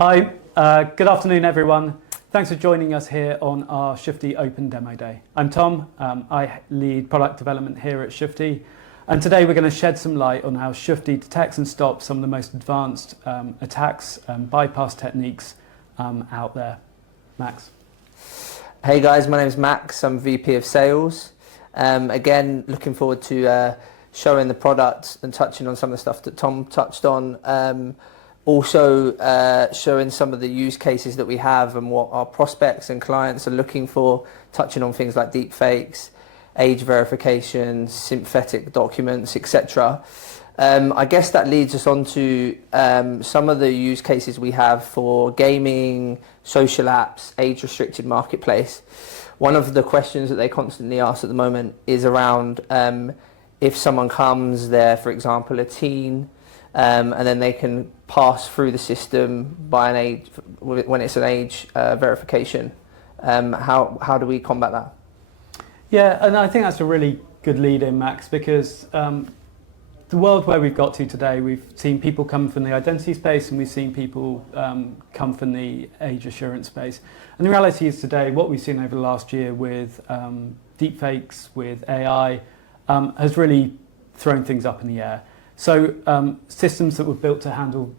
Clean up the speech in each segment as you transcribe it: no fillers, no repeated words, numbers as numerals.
Hi, good afternoon everyone. Thanks for joining us here on our Shufti Open Demo Day. I'm Tom, I lead product development here at Shufti, and today we're going to shed some light on how Shufti detects and stops some of the most advanced attacks and bypass techniques out there. Max. Hey guys, my name is Max, I'm VP of Sales. Again, looking forward to showing the product and touching on some of the stuff that Tom touched on. Also showing some of the use cases that we have and what our prospects and clients are looking for, touching on things like deepfakes, age verification, synthetic documents, etc. I guess that leads us on to some of the use cases we have for gaming, social apps, age-restricted marketplace. One of the questions that they constantly ask at the moment is around if someone comes there, for example, a teen, and then they can pass through the system by an age when it's an age verification. How do we combat that? Yeah, and I think that's a really good lead in, Max, because the world where we've got to today, we've seen people come from the identity space and we've seen people come from the age assurance space. And the reality is today, what we've seen over the last year with deepfakes, with AI, has really thrown things up in the air. So systems that were built to handle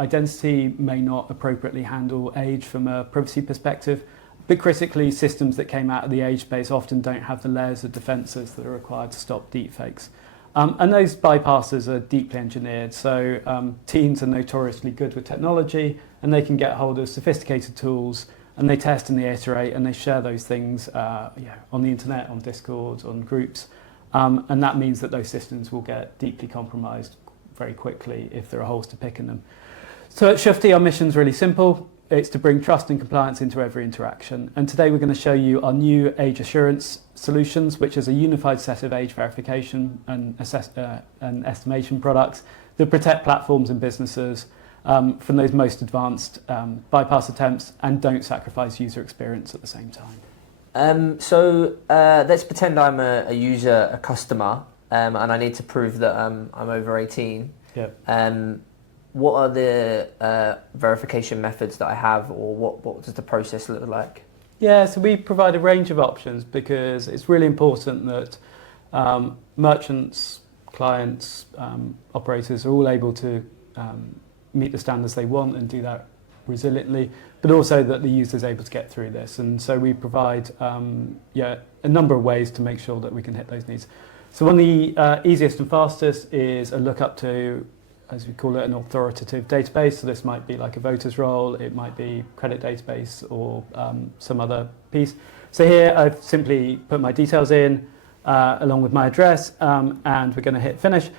identity may not appropriately handle age from a privacy perspective, but critically, systems that came out of the age space often don't have the layers of defences that are required to stop deepfakes. And those bypasses are deeply engineered, so teens are notoriously good with technology and they can get hold of sophisticated tools and they test and they iterate and they share those things on the internet, on Discord, on groups. And that means that those systems will get deeply compromised very quickly if there are holes to pick in them. So at Shufti, our mission is really simple. It's to bring trust and compliance into every interaction. And today we're going to show you our new age assurance solutions, which is a unified set of age verification and estimation products that protect platforms and businesses from those most advanced bypass attempts and don't sacrifice user experience at the same time. So let's pretend I'm a user, a customer, and I need to prove that I'm over 18. Yep. What are the verification methods that I have, or what does the process look like? Yeah, so we provide a range of options because it's really important that merchants, clients, operators are all able to meet the standards they want and do that resiliently, but also that the user is able to get through this. And so we provide a number of ways to make sure that we can hit those needs. So one of the easiest and fastest is a lookup to, as we call it, an authoritative database. So this might be like a voter's roll, it might be credit database or some other piece. So here I've simply put my details in along with my address and we're going to hit finish.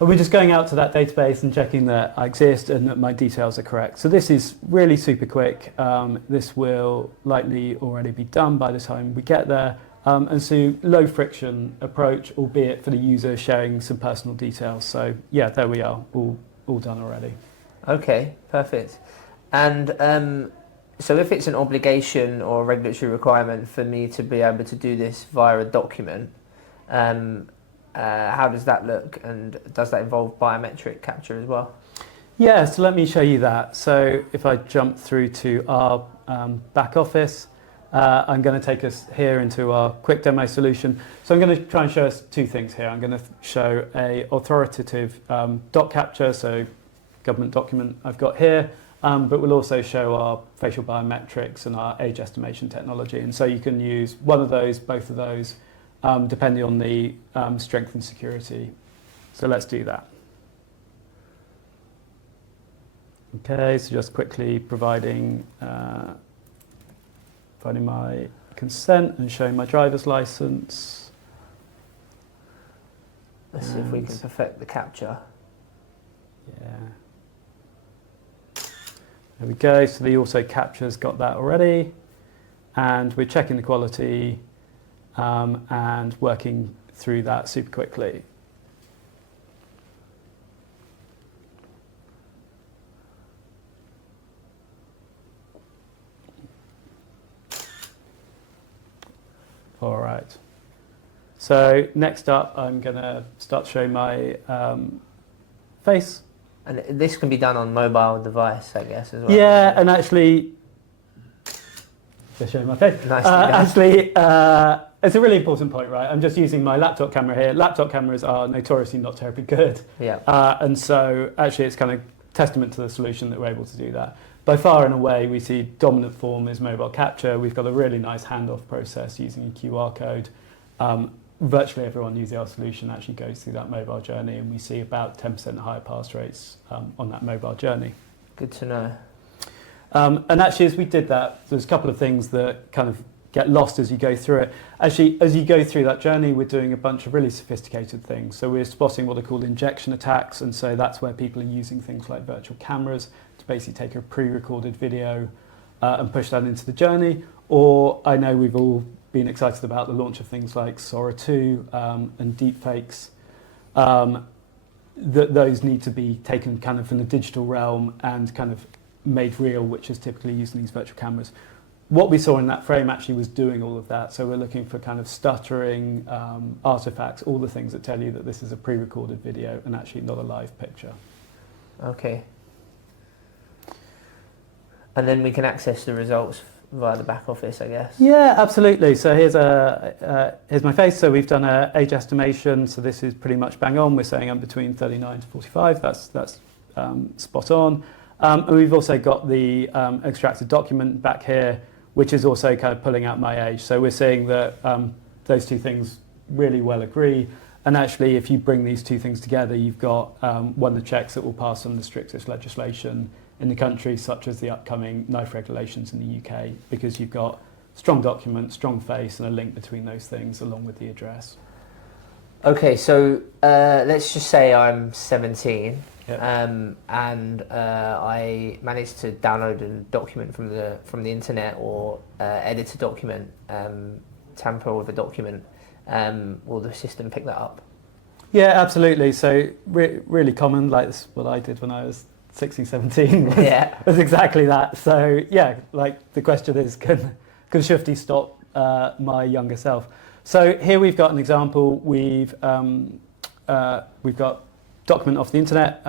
And we're just going out to that database and checking that I exist and that my details are correct. So this is really super quick. This will likely already be done by the time we get there. And so low friction approach, albeit for the user sharing some personal details. So yeah, there we are, all done already. Okay, perfect. And so if it's an obligation or a regulatory requirement for me to be able to do this via a document, how does that look, and does that involve biometric capture as well? Yeah, so let me show you that. So if I jump through to our back office, I'm going to take us here into our quick demo solution. So I'm going to try and show us two things here. I'm going to show a authoritative doc capture, so government document I've got here, but we'll also show our facial biometrics and our age estimation technology. And so you can use one of those, both of those, depending on the strength and security. So let's do that. Okay, so just quickly providing my consent and showing my driver's license. Let's see if we can perfect the capture. Yeah. There we go, so the auto capture's got that already. And we're checking the quality and working through that super quickly. All right. So next up, I'm going to start showing my face. And this can be done on mobile device, I guess, as well. Yeah, and actually, just showing my face. Nice actually, it's a really important point, right? I'm just using my laptop camera here. Laptop cameras are notoriously not terribly good. Yeah. And so actually it's kind of testament to the solution that we're able to do that. By far and away, we see dominant form is mobile capture. We've got a really nice handoff process using a QR code. Virtually everyone using our solution actually goes through that mobile journey, and we see about 10% higher pass rates on that mobile journey. Good to know. And actually, as we did that, there's a couple of things that kind of get lost as you go through it. Actually, as you go through that journey, we're doing a bunch of really sophisticated things. So we're spotting what are called injection attacks, and so that's where people are using things like virtual cameras to basically take a pre-recorded video and push that into the journey. Or I know we've all been excited about the launch of things like Sora 2 and Deepfakes. Those need to be taken kind of from the digital realm and kind of made real, which is typically using these virtual cameras. What we saw in that frame actually was doing all of that. So we're looking for kind of stuttering, artifacts, all the things that tell you that this is a pre-recorded video and actually not a live picture. Okay. And then we can access the results via the back office, I guess. Yeah, absolutely. So here's my face. So we've done an age estimation. So this is pretty much bang on. We're saying I'm between 39 to 45. That's spot on. And we've also got the extracted document back here, which is also kind of pulling out my age. So we're seeing that those two things really well agree. And actually, if you bring these two things together, you've got one of the checks that will pass on the strictest legislation in the country, such as the upcoming knife regulations in the UK, because you've got strong document, strong face, and a link between those things along with the address. Okay, so let's just say I'm 17. Yep. And I managed to download a document from the internet or edit a document, tamper with a document. Will the system pick that up? Yeah, absolutely. So really common, like this, what I did when I was 16, 17 was exactly that. So yeah, like the question is, can Shufti stop my younger self? So here we've got an example. We've got document off the internet,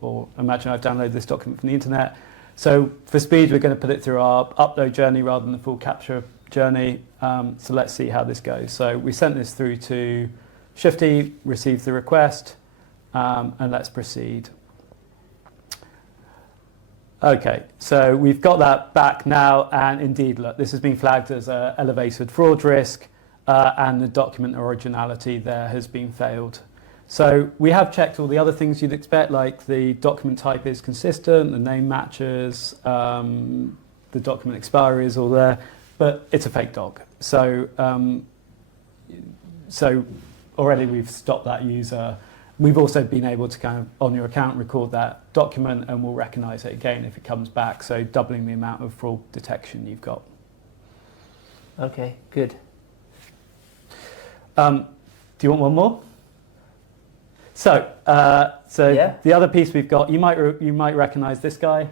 or imagine I've downloaded this document from the internet. So for speed, we're going to put it through our upload journey rather than the full capture journey. So let's see how this goes. So we sent this through to Shufti, received the request, and let's proceed. Okay, so we've got that back now, and indeed, look, this has been flagged as an elevated fraud risk, and the document originality there has been failed. So we have checked all the other things you'd expect, like the document type is consistent, the name matches, the document expiry is all there, but it's a fake doc. So already we've stopped that user. We've also been able to kind of, on your account, record that document, and we'll recognise it again if it comes back, so doubling the amount of fraud detection you've got. Okay, good. Do you want one more? So Yeah. The other piece we've got, you might recognise this guy.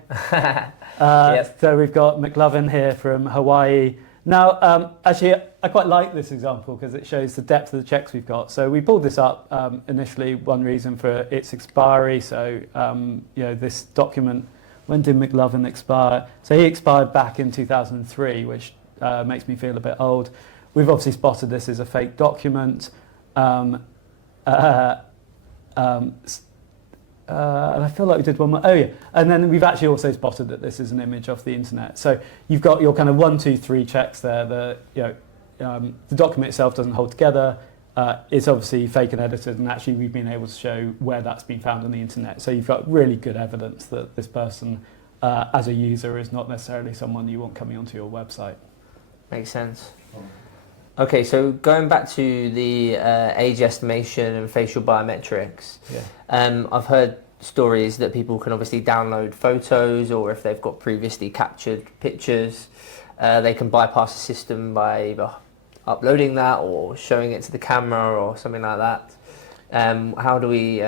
Yep. So we've got McLovin here from Hawaii. Now, actually, I quite like this example because it shows the depth of the checks we've got. So we pulled this up initially, one reason for its expiry. So, this document, when did McLovin expire? So he expired back in 2003, which makes me feel a bit old. We've obviously spotted this as a fake document. And I feel like we did one more. Oh yeah, and then we've actually also spotted that this is an image off the internet. So you've got your kind of 1, 2, 3 checks there. The document itself doesn't hold together. It's obviously fake and edited, and actually we've been able to show where that's been found on the internet. So you've got really good evidence that this person, as a user, is not necessarily someone you want coming onto your website. Makes sense. Okay, so going back to the age estimation and facial biometrics, I've heard stories that people can obviously download photos, or if they've got previously captured pictures, they can bypass the system by either uploading that or showing it to the camera or something like that. How do we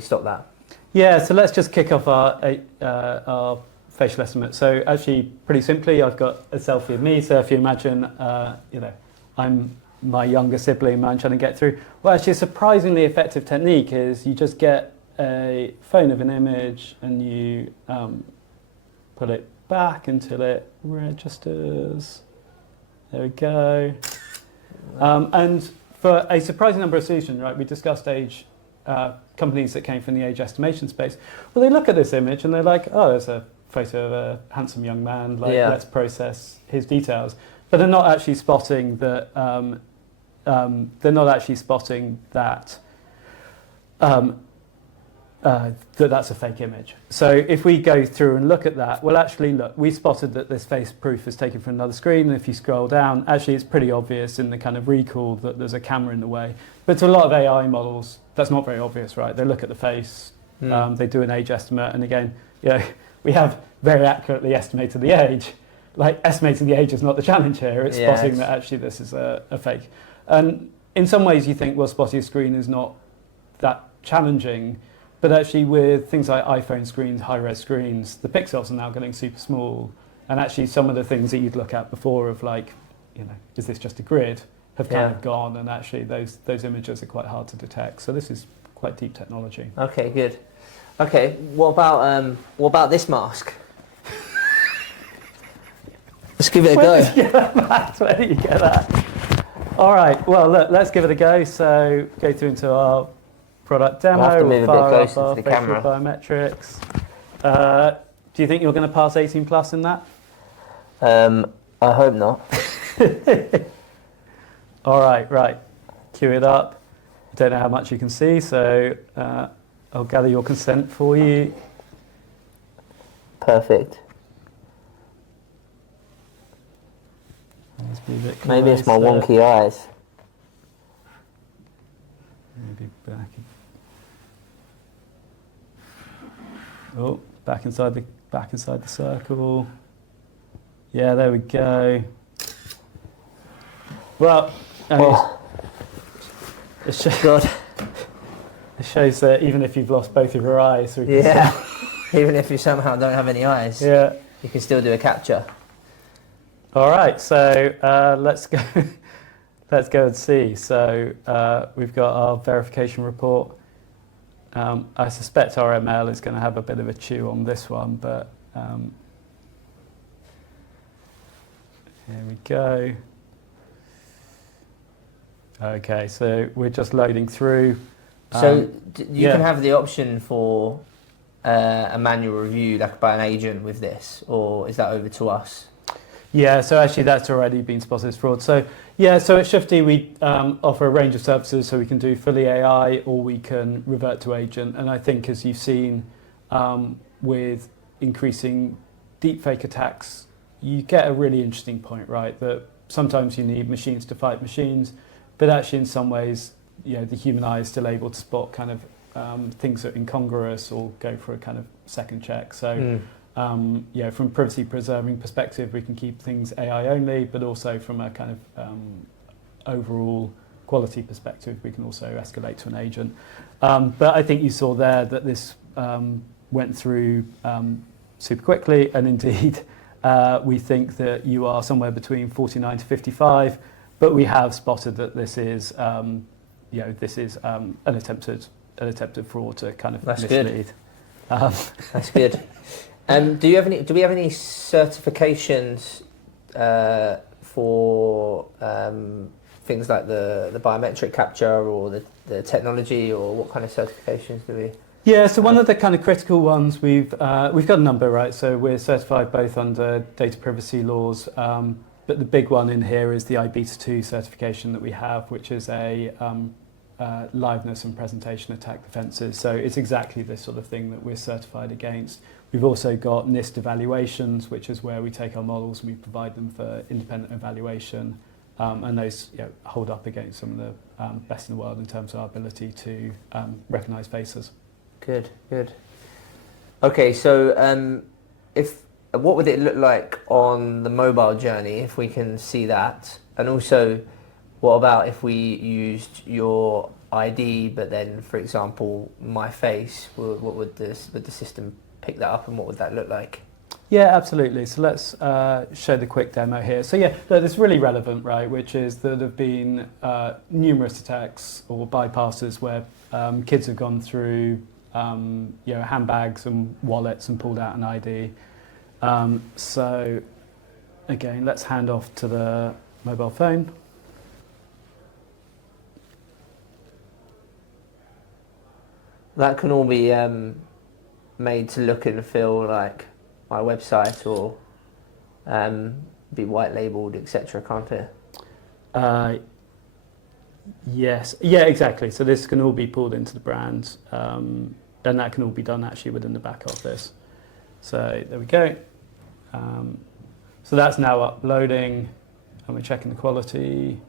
stop that? Yeah, so let's just kick off our facial estimate. So actually, pretty simply, I've got a selfie of me. So if you imagine, I'm my younger sibling, man, trying to get through. Well, actually, a surprisingly effective technique is you just get a phone of an image and you put it back until it registers. There we go. And for a surprising number of solutions, right, we discussed age companies that came from the age estimation space. Well, they look at this image and they're like, oh, there's a photo of a handsome young man, like, let's process his details. But they're not actually spotting that, that's a fake image. So if we go through and look at that, well, actually, look, we spotted that this face proof is taken from another screen. And if you scroll down, actually, it's pretty obvious in the kind of recall that there's a camera in the way. But to a lot of AI models, that's not very obvious, right? They look at the face, they do an age estimate, and again, we have very accurately estimated the age. Like, estimating the age is not the challenge here. It's spotting that actually this is a fake. And in some ways, you think, well, spotting a screen is not that challenging. But actually, with things like iPhone screens, high-res screens, the pixels are now getting super small. And actually, some of the things that you'd look at before of like, is this just a grid, have kind of gone. And actually, those images are quite hard to detect. So this is quite deep technology. Okay, good. Okay, what about this mask? Let's give it a go. Where did you get that? All right, well, look, let's give it a go. So go through into our product demo. We'll have to move a bit closer to the facial camera. Biometrics. Do you think you're going to pass 18 plus in that? I hope not. All right. Cue it up. I don't know how much you can see, so I'll gather your consent for you. Perfect. Let's be a bit Maybe it's my closer. wonky eyes. Maybe back. Oh, back inside the circle. Yeah, there we go. Well, it shows that even if you've lost both of your eyes, we can even if you somehow don't have any eyes, you can still do a capture. All right, so let's go. Let's go and see. So we've got our verification report. I suspect our ML is going to have a bit of a chew on this one, but here we go. Okay, so we're just loading through. So you can have the option for a manual review, like by an agent with this, or is that over to us? Yeah, so actually that's already been spotted as fraud. So so at Shufti we offer a range of services, so we can do fully AI or we can revert to agent. And I think as you've seen with increasing deepfake attacks, you get a really interesting point, right? That sometimes you need machines to fight machines, but actually in some ways, the human eye is still able to spot kind of things that are incongruous or go for a kind of second check. So. From a privacy preserving perspective, we can keep things AI only, but also from a kind of overall quality perspective, we can also escalate to an agent. But I think you saw there that this went through super quickly, and indeed we think that you are somewhere between 49 to 55, but we have spotted that this is an attempted fraud to kind of mislead. That's good. Do we have any certifications for things like the biometric capture or the technology, or what kind of certifications do we? Yeah, so one of the kind of critical ones we've got a number, right? So we're certified both under data privacy laws, but the big one in here is the IBETA2 certification that we have, which is a liveness and presentation attack defences. So it's exactly this sort of thing that we're certified against. We've also got NIST evaluations, which is where we take our models and we provide them for independent evaluation. And those hold up against some of the best in the world in terms of our ability to recognise faces. Good. Okay, so what would it look like on the mobile journey if we can see that? And also, what about if we used your ID, but then, for example, my face? What would the system pick that up, and what would that look like? Yeah, absolutely. So let's show the quick demo here. So it's really relevant, right? Which is that there have been numerous attacks or bypasses where kids have gone through handbags and wallets and pulled out an ID. So again, let's hand off to the mobile phone. That can all be made to look and feel like my website, or be white labelled, etc., can't it? Yes, yeah, exactly. So this can all be pulled into the brand, and that can all be done actually within the back office. So there we go. So that's now uploading, and we're checking the quality.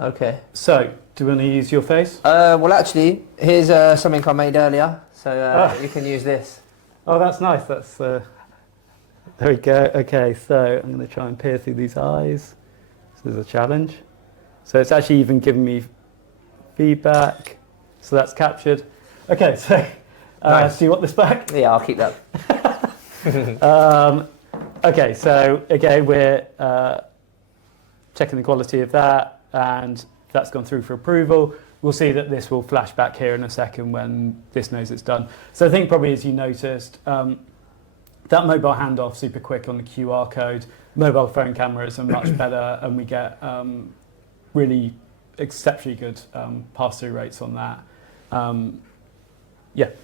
Okay. So, do you want to use your face? Well, actually, here's something I made earlier, so you can use this. Oh, that's nice. That's there we go. Okay, so I'm going to try and peer through these eyes. This is a challenge. So it's actually even giving me feedback. So that's captured. Okay, so Nice. do you want this back? Yeah, I'll keep that. Okay, so again, we're checking the quality of that, and that's gone through for approval. We'll see that this will flash back here in a second when this knows it's done. So I think probably as you noticed, that mobile handoff super quick on the QR code. Mobile phone cameras are much better, and we get really exceptionally good pass-through rates on that.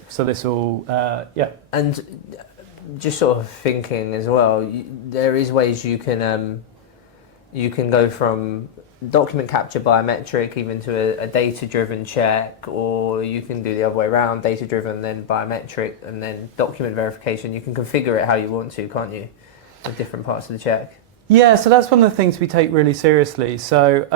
So this will, And just sort of thinking as well, there is ways you can go from document capture biometric even to a data-driven check, or you can do the other way around, data-driven then biometric and then document verification. You can configure it how you want to, can't you, with different parts of the check? Yeah, so that's one of the things we take really seriously. So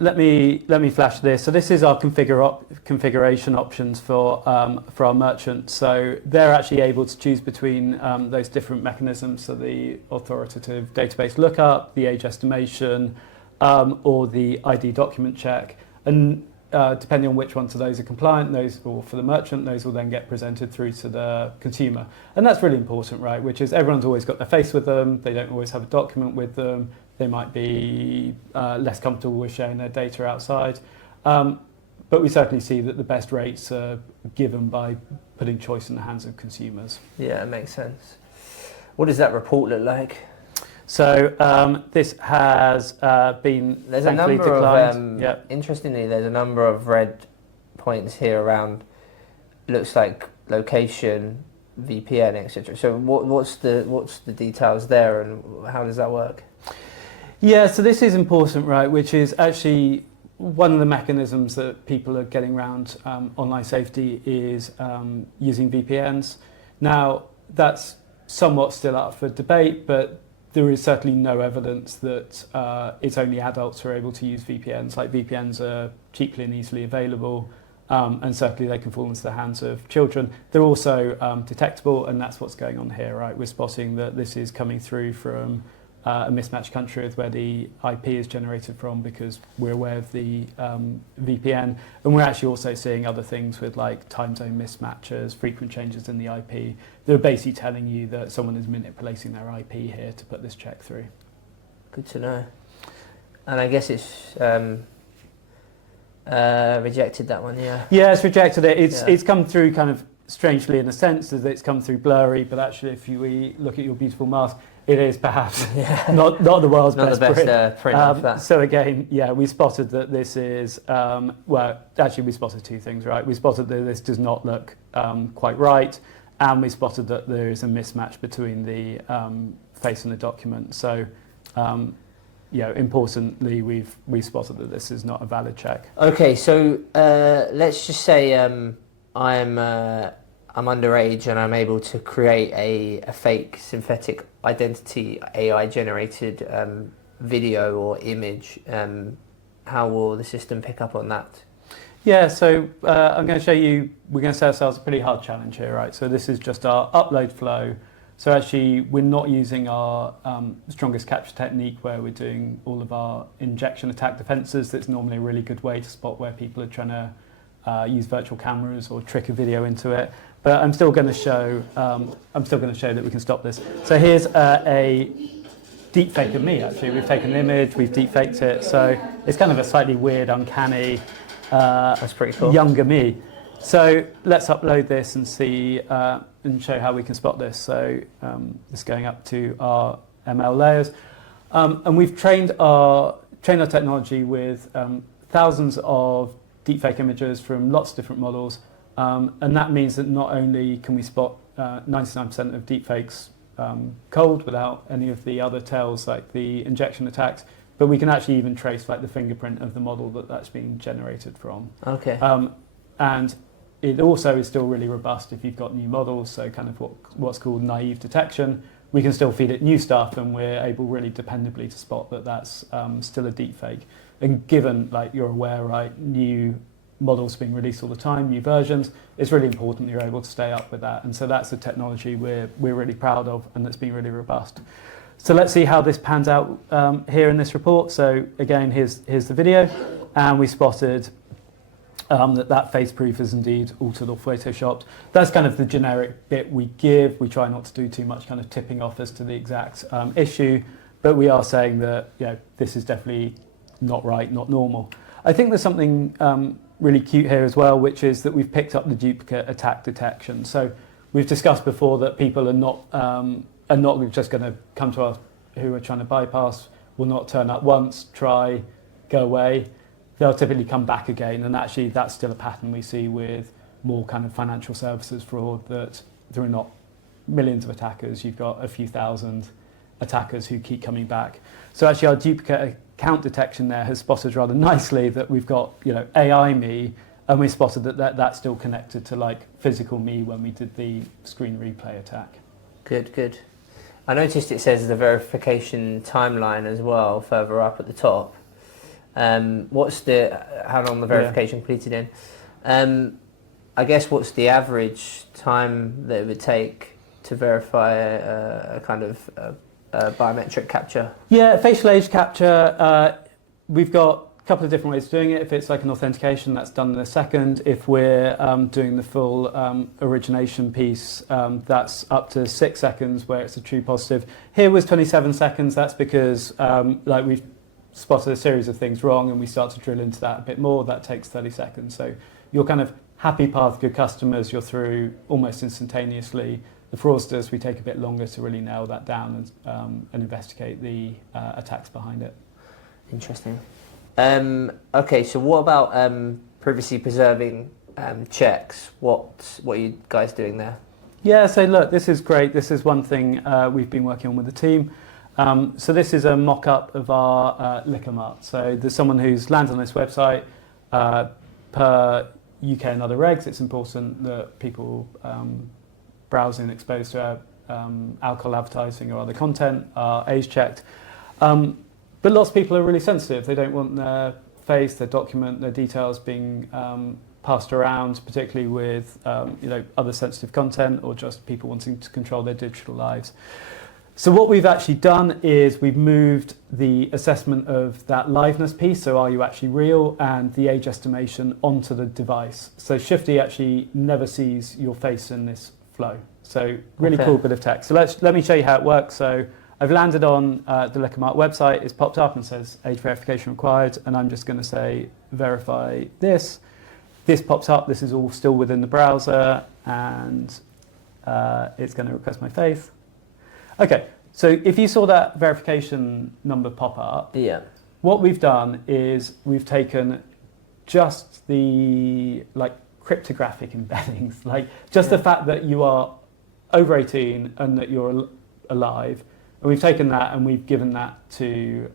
let me flash this. So this is our configuration options for our merchants. So they're actually able to choose between those different mechanisms. So the authoritative database lookup, the age estimation, or the ID document check. And depending on which ones of those are compliant, those, or for the merchant, those will then get presented through to the consumer. And that's really important, right? Which is everyone's always got their face with them. They don't always have a document with them. They might be less comfortable with sharing their data outside. But we certainly see that the best rates are given by putting choice in the hands of consumers. Yeah, it makes sense. What does that report look like? So this has been There's a thankfully number declined. of, interestingly, there's a number of red points here around, looks like location, VPN, etc. So what's the details there, and how does that work? Yeah, so this is important, right, which is actually one of the mechanisms that people are getting around online safety is using VPNs. Now, that's somewhat still up for debate, but there is certainly no evidence that it's only adults who are able to use VPNs. Like, VPNs are cheaply and easily available, and certainly they can fall into the hands of children. They're also detectable, and that's what's going on here, right? We're spotting that this is coming through from a mismatched country with where the IP is generated from, because we're aware of the VPN, and we're actually also seeing other things with like time zone mismatches, frequent changes in the IP. They're basically telling you that someone is manipulating their IP here to put this check through. Good to know. And I guess it's rejected that one, yeah. Yeah, it's rejected it. It's come through kind of strangely in a sense that it's come through blurry, but actually if we look at your beautiful mask, it is perhaps not the world's not best the best print. print of that. So again, we spotted that this is, we spotted two things, right? We spotted that this does not look quite right, and we spotted that there is a mismatch between the face and the document. So, importantly, we spotted that this is not a valid check. Okay, so let's just say I'm underage and I'm able to create a fake synthetic identity AI generated video or image. How will the system pick up on that? Yeah, so I'm going to show you, we're going to set ourselves a pretty hard challenge here, right? So this is just our upload flow. So actually we're not using our strongest capture technique where we're doing all of our injection attack defenses. That's normally a really good way to spot where people are trying to use virtual cameras or trick a video into it. But I'm still going to show that we can stop this. So here's a deepfake of me, actually. We've taken an image, we've deepfaked it. So it's kind of a slightly weird, uncanny That's pretty cool. younger me. So let's upload this and see and show how we can spot this. So this is going up to our ML layers, and we've trained our technology with thousands of deepfake images from lots of different models, and that means that not only can we spot 99% of deepfakes cold without any of the other tells like the injection attacks, but we can actually even trace like the fingerprint of the model that's being generated from. Okay. And it also is still really robust if you've got new models, so kind of what's called naive detection. We can still feed it new stuff, and we're able really dependably to spot that that's still a deepfake. And given, like you're aware, right, new models being released all the time, new versions, it's really important that you're able to stay up with that. And so that's the technology we're really proud of, and that's been really robust. So let's see how this pans out here in this report. So again, here's the video, and we spotted that face proof is indeed altered or photoshopped. That's kind of the generic bit we give. We try not to do too much kind of tipping off as to the exact issue, but we are saying that this is definitely not right, not normal. I think there's something really cute here as well, which is that we've picked up the duplicate attack detection. So we've discussed before that people are not just going to come to us who are trying to bypass, will not turn up once, try, go away. They'll typically come back again, and actually that's still a pattern we see with more kind of financial services fraud, that there are not millions of attackers, you've got a few thousand attackers who keep coming back. So actually our duplicate account detection there has spotted rather nicely that we've got AI me, and we spotted that that's still connected to like physical me when we did the screen replay attack. Good. I noticed it says the verification timeline as well further up at the top. What's how long the verification completed in? I guess what's the average time that it would take to verify a kind of biometric capture? Yeah, facial age capture, we've got a couple of different ways of doing it. If it's like an authentication, that's done in a second. If we're doing the full origination piece, that's up to 6 seconds where it's a true positive. Here was 27 seconds. That's because we've spotted a series of things wrong and we start to drill into that a bit more. That takes 30 seconds. So your kind of happy path, good customers, you're through almost instantaneously. The fraudsters, we take a bit longer to really nail that down and investigate the attacks behind it. Interesting. Okay, so what about privacy preserving checks? What are you guys doing there? Yeah, so look, this is great. This is one thing we've been working on with the team. So this is a mock-up of our liquor mart. So there's someone who's landed on this website. Per UK and other regs, it's important that people browsing exposed to alcohol advertising or other content are age checked. But lots of people are really sensitive. They don't want their face, their document, their details being passed around, particularly with other sensitive content or just people wanting to control their digital lives. So what we've actually done is we've moved the assessment of that liveness piece, so are you actually real, and the age estimation onto the device. So Shufti actually never sees your face in this flow. So really cool bit of tech. So let me show you how it works. So I've landed on the Liquor Mart website. It's popped up and says age verification required, and I'm just going to say verify this. This pops up. This is all still within the browser, and it's going to request my face. Okay, so if you saw that verification number pop up, what we've done is we've taken just the cryptographic embeddings, the fact that you are over 18 and that you're alive, and we've taken that and we've given that to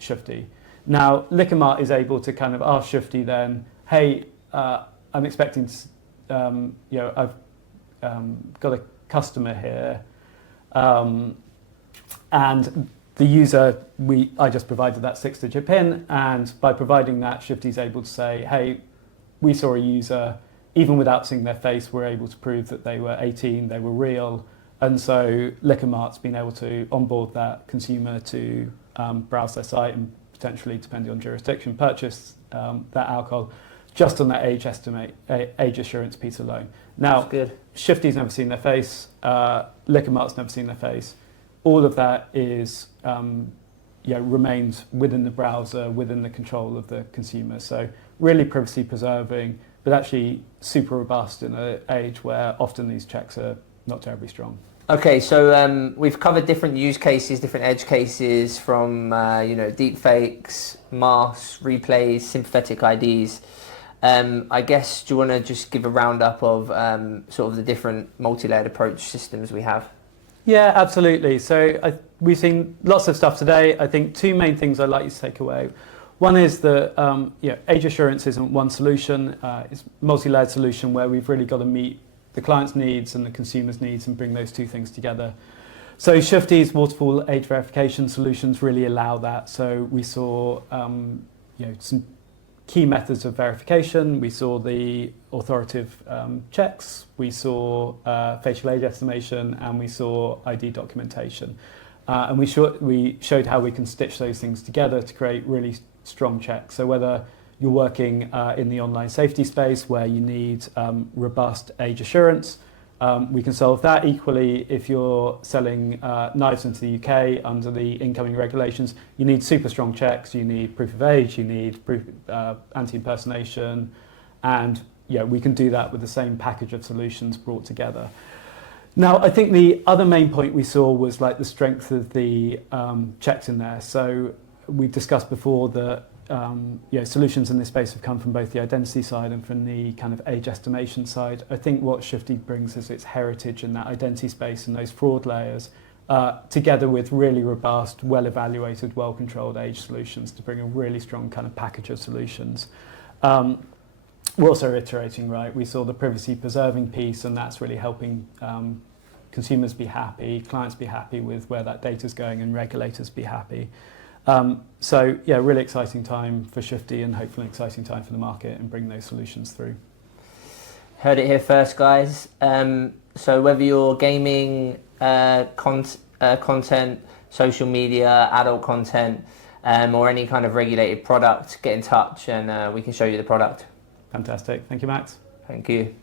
Shufti. Now, Liquor Mart is able to kind of ask Shufti then, hey, I'm expecting to, I've got a customer here. And the user, I just provided that 6-digit PIN, and by providing that, Shufti's able to say, hey, we saw a user, even without seeing their face, we're able to prove that they were 18, they were real, and so Liquor Mart's been able to onboard that consumer to browse their site and potentially, depending on jurisdiction, purchase that alcohol just on that age assurance piece alone. Now, Shufti's never seen their face, Liquor Mart's never seen their face. All of that is remains within the browser, within the control of the consumer. So really privacy preserving, but actually super robust in an age where often these checks are not terribly strong. Okay, so we've covered different use cases, different edge cases from deepfakes, masks, replays, synthetic IDs. I guess, do you want to just give a roundup of sort of the different multi-layered approach systems we have? Yeah, absolutely. So we've seen lots of stuff today. I think two main things I'd like you to take away. One is that age assurance isn't one solution. It's a multi-layered solution where we've really got to meet the client's needs and the consumer's needs and bring those two things together. So Shufti's waterfall age verification solutions really allow that. So we saw some key methods of verification. We saw the authoritative checks, we saw facial age estimation, and we saw ID documentation. And we showed how we can stitch those things together to create really strong checks. So whether you're working in the online safety space where you need robust age assurance, we can solve that. Equally, if you're selling knives into the UK under the incoming regulations, you need super strong checks, you need proof of age, you need proof anti-impersonation, and we can do that with the same package of solutions brought together. Now, I think the other main point we saw was like the strength of the checks in there. So we discussed before that solutions in this space have come from both the identity side and from the kind of age estimation side. I think what Shufti brings is its heritage in that identity space and those fraud layers, together with really robust, well-evaluated, well-controlled age solutions to bring a really strong kind of package of solutions. We're also iterating, right? We saw the privacy preserving piece, and that's really helping consumers be happy, clients be happy with where that data is going, and regulators be happy. Really exciting time for Shufti, and hopefully an exciting time for the market and bring those solutions through. Heard it here first, guys. So whether you're gaming, content, social media, adult content, or any kind of regulated product, get in touch and we can show you the product. Fantastic. Thank you, Max. Thank you.